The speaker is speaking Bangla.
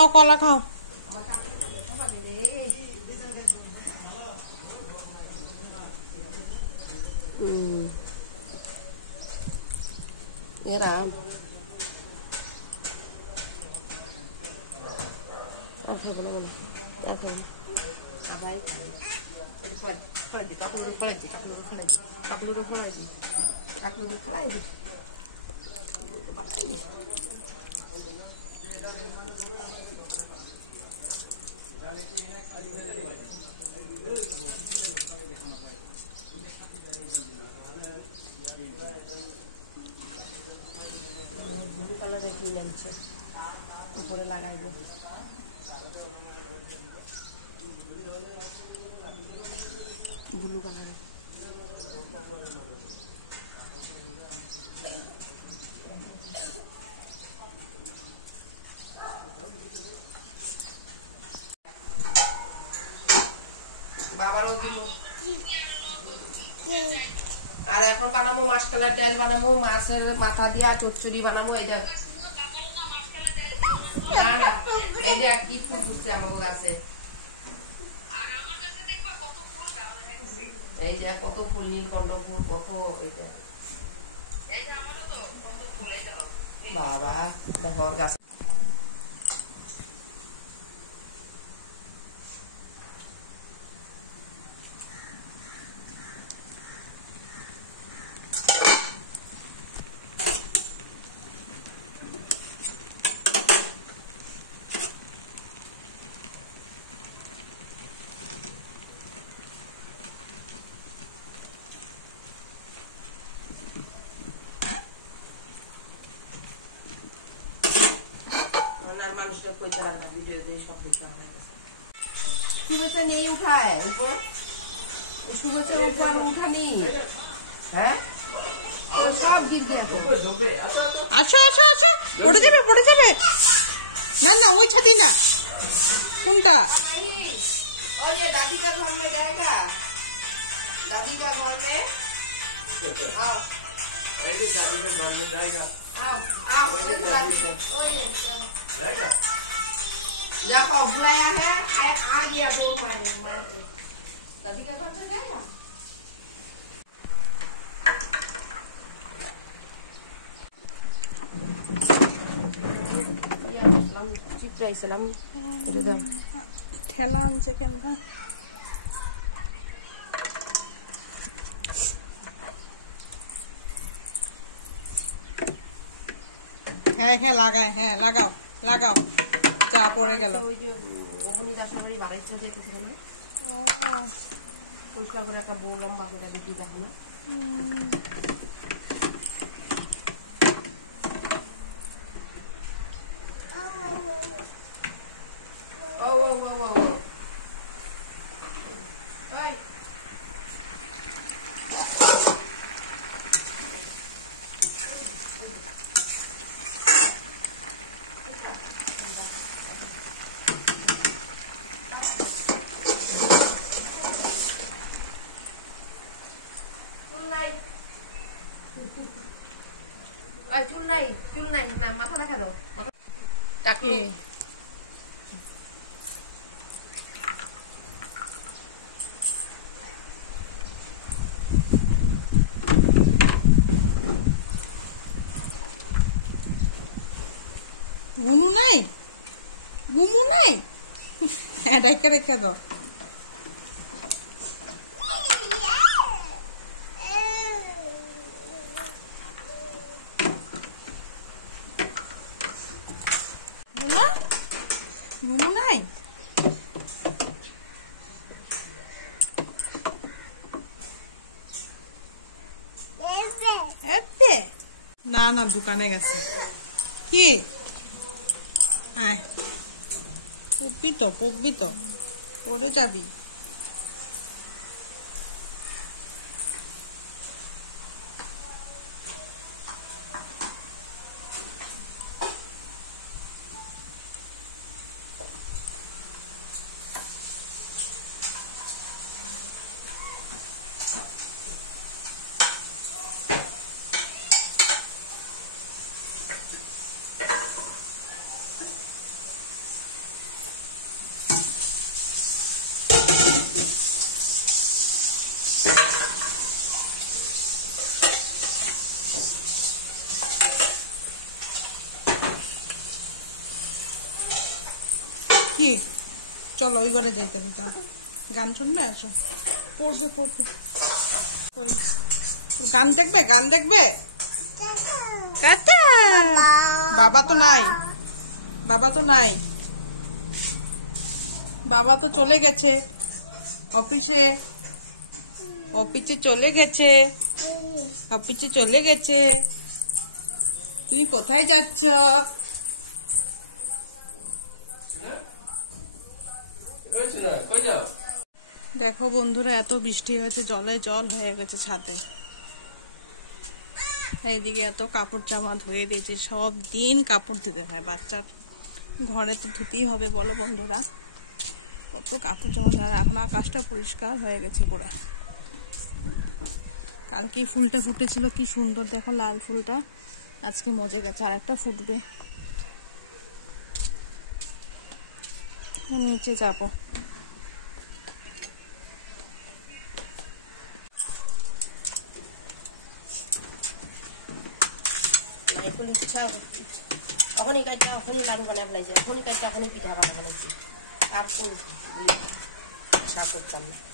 নাও কলা খাও। এরা খাবো না, বলো খাবো না। সবাই ফলাই দি, কাকুলুরু ফলাই দি, কাকুলুরু ফলাই দি, কাকুলুরু ফলাই দি, কাকুলুরু ফলাই দি। উপরে লাগাইব ব্লু কালারের। বাবারও দিব। আর এখন বানাবো মাছকালার ডাল, বানাবো মাছের মাথা দিয়া চচ্চড়ি বানাবো। এই দেখ, এই দেখ কি ফুল ফুটছে আমার গাছে। এই যে কত ফুল, নীলকণ্ঠ ফুল, কত। বাবা দেখো গাছ। শুভেচ্ছা নেই উঠায় উপর, শুভেচ্ছা উপর উঠানি। হ্যাঁ সব গির দিয়ে আচ্ছা আচ্ছা আচ্ছা, পড়ে যাবে পড়ে যাবে। না না ওই ছাতি না, কোনটা? दादी का घर में जाएगा, दादी का घर में आओ, दादी का घर में जाएगा, आओ आओ देखो बुलाया है, आ गया दो महीने में। दादी का घर में जाएगा। चित्रा इस्लाम ठेला आनছে কেন? হ্যাঁ হ্যাঁ লাগায়, হ্যাঁ লাগাও লাগাও। চা পড়ে গেল। ওই যে ওখানে দাসের বাড়ি বাড়াইতে যেতেছিল না, পরিষ্কার করে একটা বউ লম্বা করে দিদি দেখো না। চুল নাই না, মাথা দেখা দাও টাকলু। গুনু নাই, গুনু নাই, হ্যাঁ রেখে রেখে দাও। না না দোকানে গেছে। কি পকবি তো পড়ে যাবি। কি চলো ওই ঘরে যেতে দিতে গান শুনবে আসো পড়বে পড়বে গান দেখবে বাবা তো নাই বাবা তো চলে গেছে অফিসে চলে গেছে তুমি কোথায় যাচ্ছ দেখো বন্ধুরা এত বৃষ্টি হয়েছে জলে জল হয়ে গেছে ছাদে এইদিকে এত কাপড় জামা ধুয়ে দিয়েছি সব দিন কাপড় ধুতে হয় বাচ্চার ঘরে তো ধুতেই হবে বলো বন্ধুরা কত কাপড় জামা এখন আকাশটা পরিষ্কার হয়ে গেছে পুরো আর কি ফুলটা ফুটেছিল কি সুন্দর দেখো লাল ফুলটা আজকে মজে গেছে আর একটা ফুটবে নিচে যাবো অখনি কাইটা অখনি লাড়ু বানাই পেলাইছে অখনি কাইটা অখনি পিঠা বানাই পেলাইছে আর কোন করতাম না